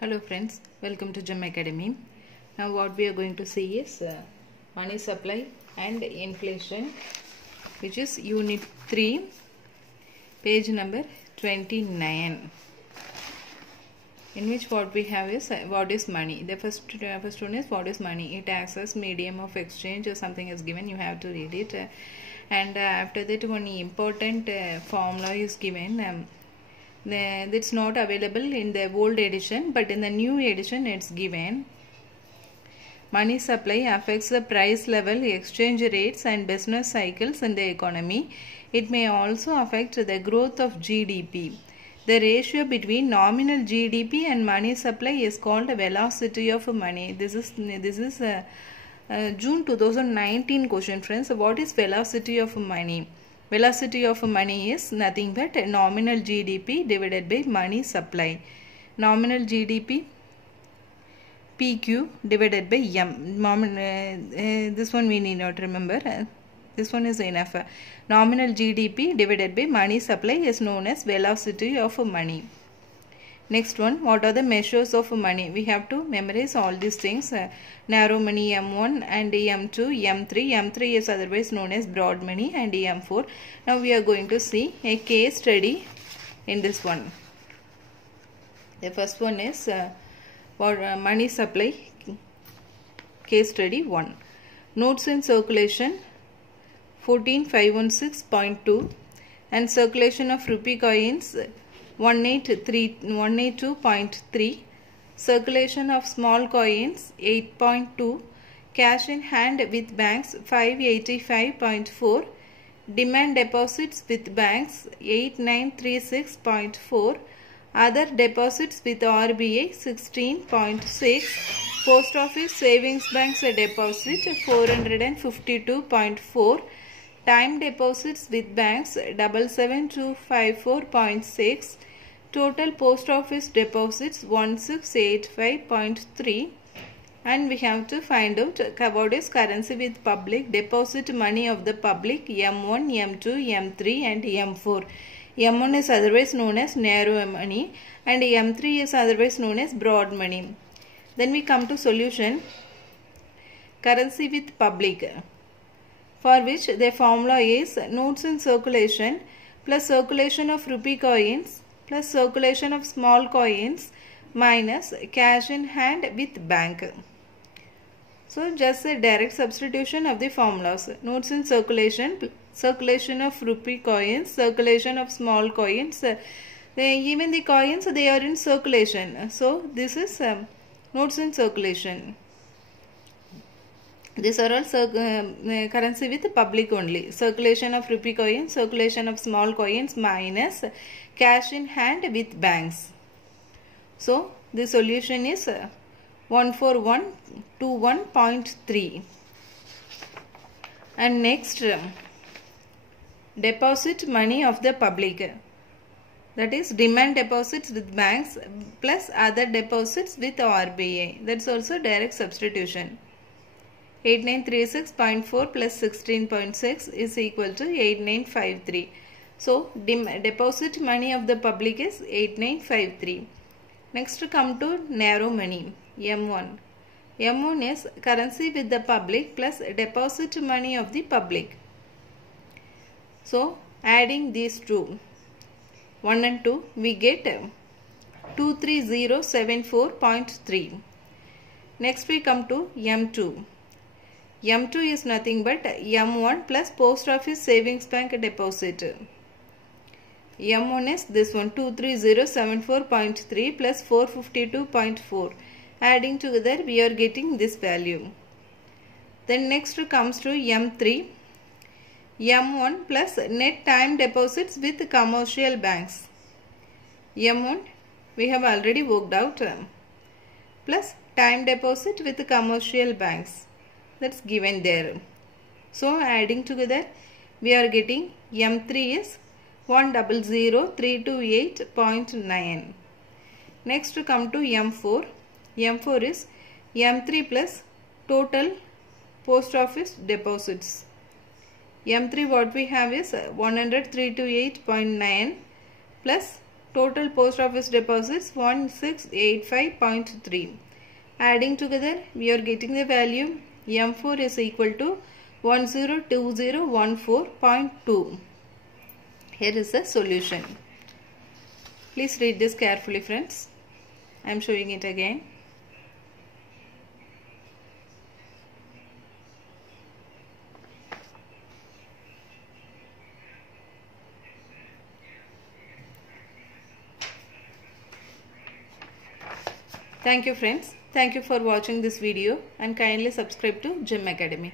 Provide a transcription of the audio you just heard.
Hello friends, welcome to Gem Academy. Now what we are going to see is money supply and inflation, which is unit 3, page number 29, in which what we have is what is money. The first one is what is money. It acts as medium of exchange or something is given, you have to read it, and after that one important formula is given. That's not available in the old edition, but in the new edition it's given. Money supply affects the price level, exchange rates and business cycles in the economy. It may also affect the growth of GDP. The ratio between nominal GDP and money supply is called the velocity of money. This is June 2019 question, friends. What is velocity of money? Velocity of money is nothing but nominal GDP divided by money supply. Nominal GDP PQ divided by M. This one we need not remember. This one is enough. Nominal GDP divided by money supply is known as velocity of money. Next one, what are the measures of money? We have to memorize all these things. Narrow money M1 and M2, M3. M3 is otherwise known as broad money, and M4. Now we are going to see a case study in this one. The first one is for money supply, case study 1. Notes in circulation 14516.2 and circulation of rupee coins 182.3, circulation of small coins 8.2, cash in hand with banks 585.4, demand deposits with banks 8936.4, other deposits with RBI 16.6, post office savings banks deposit 452.4, time deposits with banks 77254.6, total post office deposits 1685.3, and we have to find out what is currency with public, deposit money of the public M1, M2, M3 and M4. M1 is otherwise known as narrow money and M3 is otherwise known as broad money. Then we come to solution. Currency with public, for which the formula is notes in circulation plus circulation of rupee coins plus circulation of small coins minus cash in hand with bank. So just a direct substitution of the formulas. Notes in circulation, circulation of rupee coins, circulation of small coins. Even the coins, they are in circulation. So this is notes in circulation. These are all currency with public only. Circulation of rupee coins, circulation of small coins minus cash in hand with banks. So the solution is 14121.3. And next, deposit money of the public. That is demand deposits with banks plus other deposits with RBI. That's also direct substitution. 8936.4 plus 16.6 is equal to 8953. So deposit money of the public is 8953. Next come to narrow money M1. M1 is currency with the public plus deposit money of the public. So adding these two, 1 and 2, we get 23074.3. Next we come to M2. M2 is nothing but M1 plus post office savings bank deposit. M1 is this one, 23074.3 plus 452.4. Adding together we are getting this value. Then next comes to M3. M1 plus net time deposits with commercial banks. M1 we have already worked out, plus time deposit with commercial banks. That's given there. So adding together we are getting M3 is 100,328.9. Next to come to M4. M4 is M3 plus total post office deposits. M3 what we have is 100,328.9 plus total post office deposits 1685.3. Adding together, we are getting the value M4 is equal to 102014.2. Here is the solution. Please read this carefully, friends. I am showing it again. Thank you, friends. Thank you for watching this video and kindly subscribe to GEM Academy.